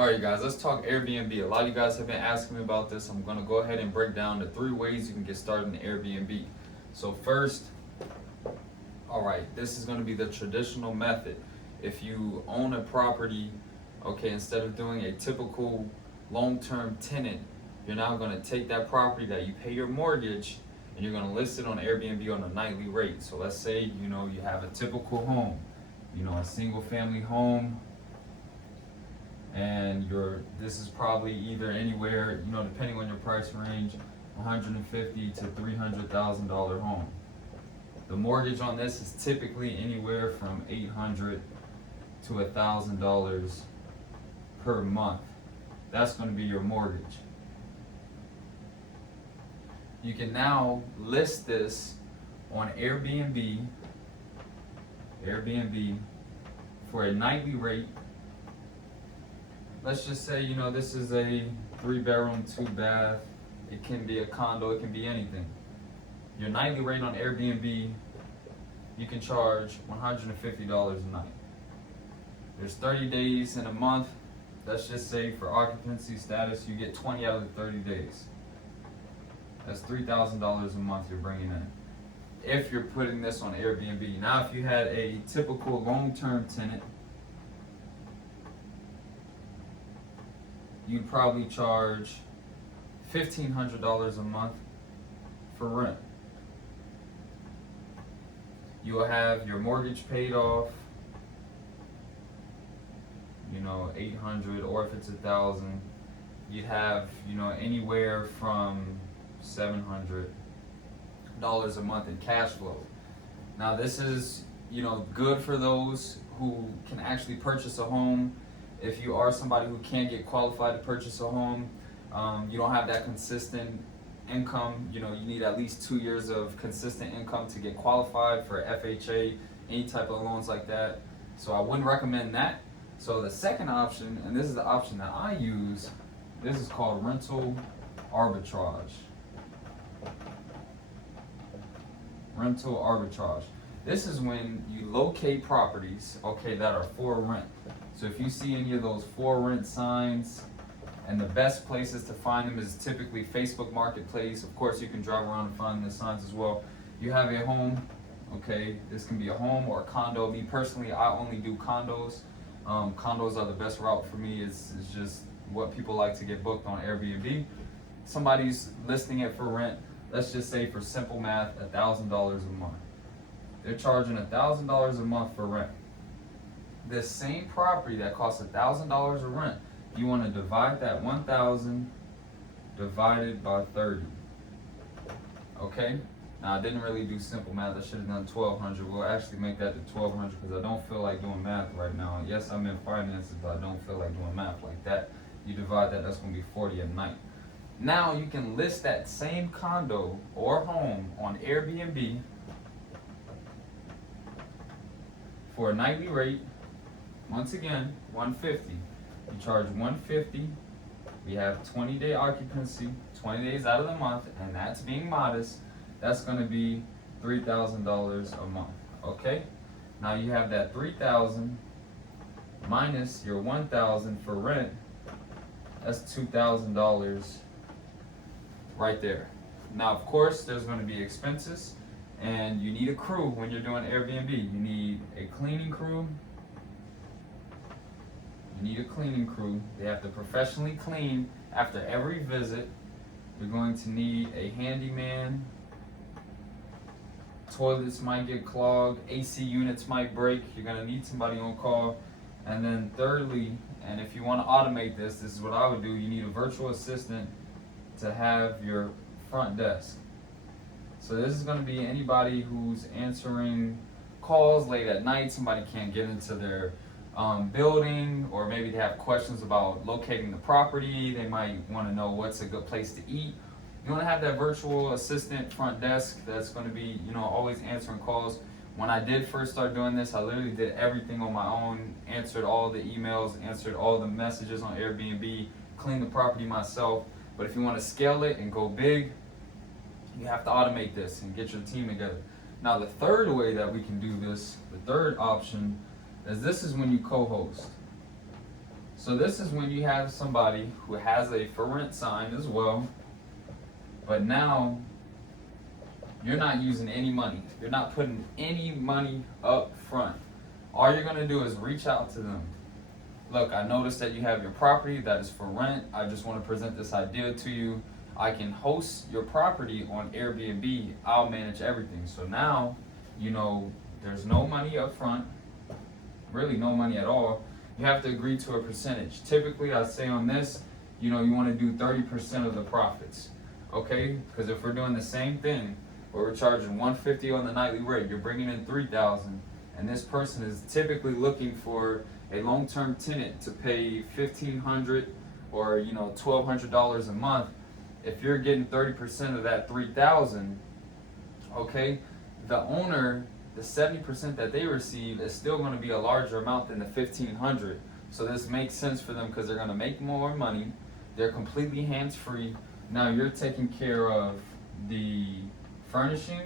Alright guys, let's talk Airbnb. A lot of you guys have been asking me about this. I'm going to go ahead and break down the 3 ways you can get started in Airbnb. So first, alright, this is going to be the traditional method. If you own a property, okay, instead of doing a typical long-term tenant, you're now going to take that property that you pay your mortgage and you're going to list it on Airbnb on a nightly rate. So let's say, you have a typical home, a single family home, and this is probably either anywhere, depending on your price range, $150,000 to $300,000 home. The mortgage on this is typically anywhere from $800 to $1,000 per month. That's going to be your mortgage. You can now list this on Airbnb for a nightly rate. Let's just say, this is a 3-bedroom, 2-bath. It can be a condo, it can be anything. Your nightly rate on Airbnb, you can charge $150 a night. There's 30 days in a month. Let's just say for occupancy status, you get 20 out of the 30 days. That's $3,000 a month you're bringing in, if you're putting this on Airbnb. Now, if you had a typical long-term tenant, you'd probably charge $1,500 a month for rent. You will have your mortgage paid off, $800, or if it's $1,000, you'd have, anywhere from $700 a month in cash flow. Now, this is, good for those who can actually purchase a home. If you are somebody who can't get qualified to purchase a home, you don't have that consistent income, you need at least 2 years of consistent income to get qualified for FHA, any type of loans like that. So I wouldn't recommend that. So the second option, and this is the option that I use, this is called rental arbitrage. Rental arbitrage. This is when you locate properties, okay, that are for rent. So if you see any of those for rent signs, and the best places to find them is typically Facebook Marketplace. Of course, you can drive around and find the signs as well. You have a home, okay, this can be a home or a condo. Me personally, I only do condos. Condos are the best route for me. It's just what people like to get booked on Airbnb. Somebody's listing it for rent. Let's just say, for simple math, $1,000 a month. They're charging $1,000 a month for rent. This same property that costs $1,000 of rent, you want to divide that 1,000 divided by 30. Okay? Now, I didn't really do simple math. I should have done 1,200. We'll actually make that to 1,200 because I don't feel like doing math right now. Yes, I'm in finances, but I don't feel like doing math like that. You divide that, that's going to be 40 a night. Now, you can list that same condo or home on Airbnb for a nightly rate. Once again, $150. You charge $150. We have 20-day occupancy, 20 days out of the month, and that's being modest. That's going to be $3,000 a month. Okay? Now you have that $3,000 minus your $1,000 for rent. That's $2,000 right there. Now, of course, there's going to be expenses, and you need a crew when you're doing Airbnb. You need a cleaning crew. You need a cleaning crew. They have to professionally clean after every visit. You're going to need a handyman. Toilets might get clogged. AC units might break. You're going to need somebody on call. And then thirdly, and if you want to automate this, this is what I would do. You need a virtual assistant to have your front desk. So this is going to be anybody who's answering calls late at night. Somebody can't get into their building, or maybe they have questions about locating the property. They might want to know what's a good place to eat. You want to have that virtual assistant front desk that's going to be, always answering calls. When I did first start doing this, I literally did everything on my own, answered all the emails, answered all the messages on Airbnb, cleaned the property myself. But if you want to scale it and go big, you have to automate this and get your team together. Now, the third way that we can do this, the third option, is this is when you co-host. So this is when you have somebody who has a for rent sign as well, but now you're not using any money. You're not putting any money up front. All you're gonna do is reach out to them. Look, I noticed that you have your property that is for rent. I just want to present this idea to you. I can host your property on Airbnb. I'll manage everything. So now, there's no money up front, really no money at all. You have to agree to a percentage. Typically, I say on this, you want to do 30% of the profits, okay? Because if we're doing the same thing, where we're charging $150 on the nightly rate, you're bringing in $3,000, and this person is typically looking for a long-term tenant to pay $1,500 or $1,200 a month. If you're getting 30% of that $3,000, okay, the owner, the 70% that they receive is still going to be a larger amount than the $1,500. So this makes sense for them because they're going to make more money. They're completely hands-free. Now you're taking care of the furnishing.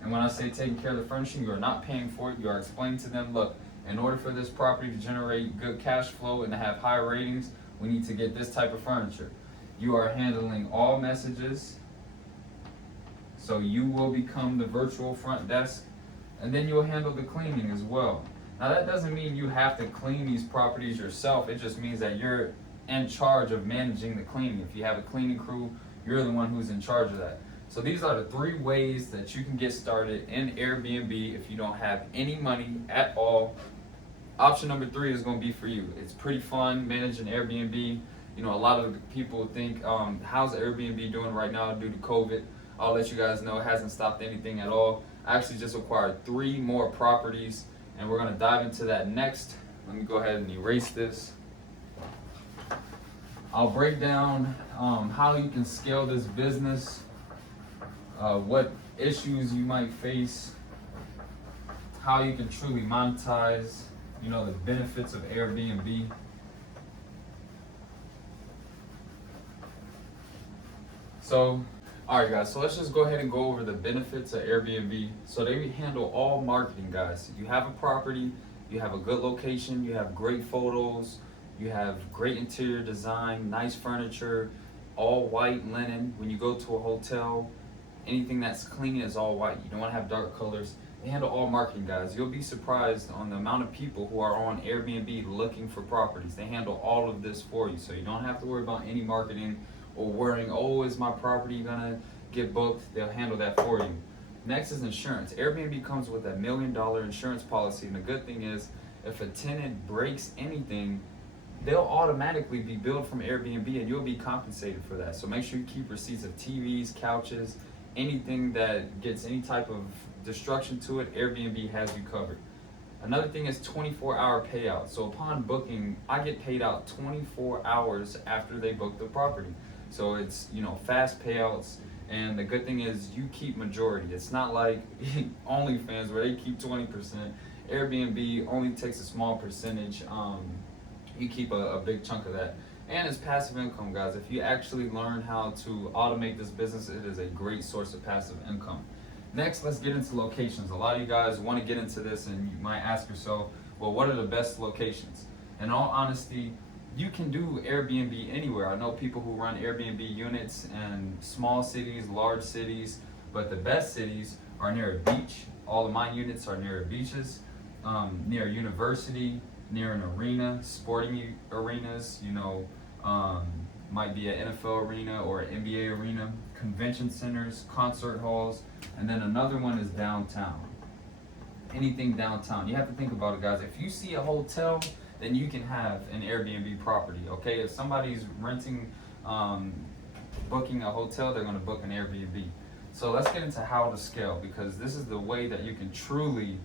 And when I say taking care of the furnishing, you are not paying for it. You are explaining to them, look, in order for this property to generate good cash flow and to have high ratings, we need to get this type of furniture. You are handling all messages. So you will become the virtual front desk, and then you'll handle the cleaning as well. Now that doesn't mean you have to clean these properties yourself. It just means that you're in charge of managing the cleaning. If you have a cleaning crew, you're the one who's in charge of that. So these are the 3 ways that you can get started in Airbnb if you don't have any money at all. Option number 3 is going to be for you. It's pretty fun managing Airbnb. A lot of people think, how's Airbnb doing right now due to COVID? I'll let you guys know it hasn't stopped anything at all. I actually just acquired 3 more properties, and we're going to dive into that next. Let me go ahead and erase this. I'll break down how you can scale this business, what issues you might face, how you can truly monetize, the benefits of Airbnb. So, alright guys, so let's just go ahead and go over the benefits of Airbnb. So they handle all marketing, guys. You have a property, you have a good location, you have great photos, you have great interior design, nice furniture, all white linen. When you go to a hotel, anything that's clean is all white. You don't want to have dark colors. They handle all marketing, guys. You'll be surprised on the amount of people who are on Airbnb looking for properties. They handle all of this for you, so you don't have to worry about any marketing or worrying, oh, is my property gonna get booked? They'll handle that for you. Next is insurance. Airbnb comes with $1 million insurance policy, and the good thing is, if a tenant breaks anything, they'll automatically be billed from Airbnb, and you'll be compensated for that. So make sure you keep receipts of TVs, couches, anything that gets any type of destruction to it. Airbnb has you covered. Another thing is 24-hour payout. So upon booking, I get paid out 24 hours after they book the property. So it's, fast payouts, and the good thing is you keep majority. It's not like OnlyFans where they keep 20%. Airbnb only takes a small percentage. You keep a big chunk of that. And it's passive income, guys. If you actually learn how to automate this business, it is a great source of passive income. Next, let's get into locations. A lot of you guys want to get into this, and you might ask yourself, well, what are the best locations? In all honesty, you can do Airbnb anywhere. I know people who run Airbnb units in small cities, large cities, but the best cities are near a beach. All of my units are near beaches, near a university, near an arena, sporting arenas, might be an NFL arena or an NBA arena, convention centers, concert halls, and then another one is downtown. Anything downtown. You have to think about it, guys. If you see a hotel, then you can have an Airbnb property, okay? If somebody's renting, booking a hotel, they're gonna book an Airbnb. So let's get into how to scale, because this is the way that you can truly,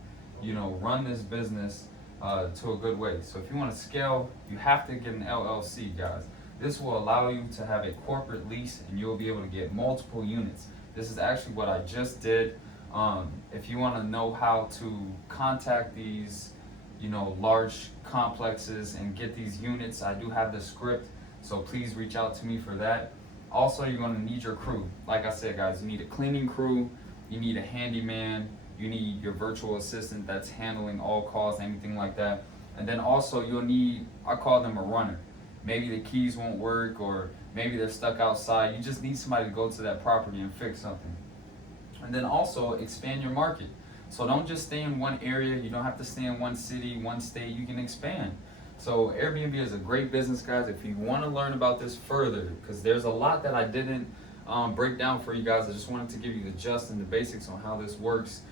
run this business to a good way. So if you wanna scale, you have to get an LLC, guys. This will allow you to have a corporate lease, and you'll be able to get multiple units. This is actually what I just did. If you wanna know how to contact these, large complexes and get these units, I do have the script, so please reach out to me for that. Also, you're going to need your crew. Like I said, guys, you need a cleaning crew, you need a handyman, you need your virtual assistant that's handling all calls, anything like that. And then also you'll need, I call them a runner. Maybe the keys won't work, or maybe they're stuck outside. You just need somebody to go to that property and fix something. And then also expand your market. So don't just stay in one area. You don't have to stay in one city, one state. You can expand. So Airbnb is a great business, guys. If you want to learn about this further, because there's a lot that I didn't break down for you guys. I just wanted to give you the gist and the basics on how this works.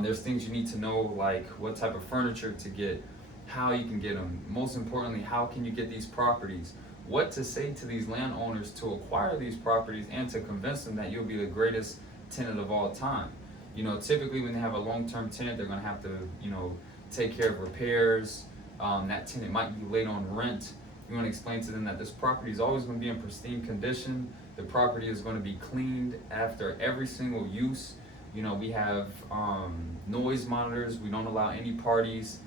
There's things you need to know, like what type of furniture to get, how you can get them. Most importantly, how can you get these properties? What to say to these landowners to acquire these properties and to convince them that you'll be the greatest tenant of all time. You know, typically when they have a long-term tenant, they're going to have to, you know, take care of repairs. That tenant might be late on rent. You want to explain to them that this property is always going to be in pristine condition. The property is going to be cleaned after every single use. You know, we have noise monitors. We don't allow any parties.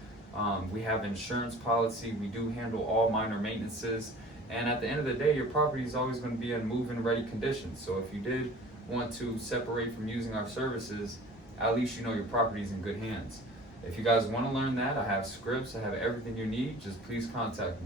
We have insurance policy. We do handle all minor maintenances. And at the end of the day, your property is always going to be in move-in ready condition. So if you did want to separate from using our services, at least you know your property is in good hands. If you guys want to learn that, I have scripts, I have everything you need. Just please contact me.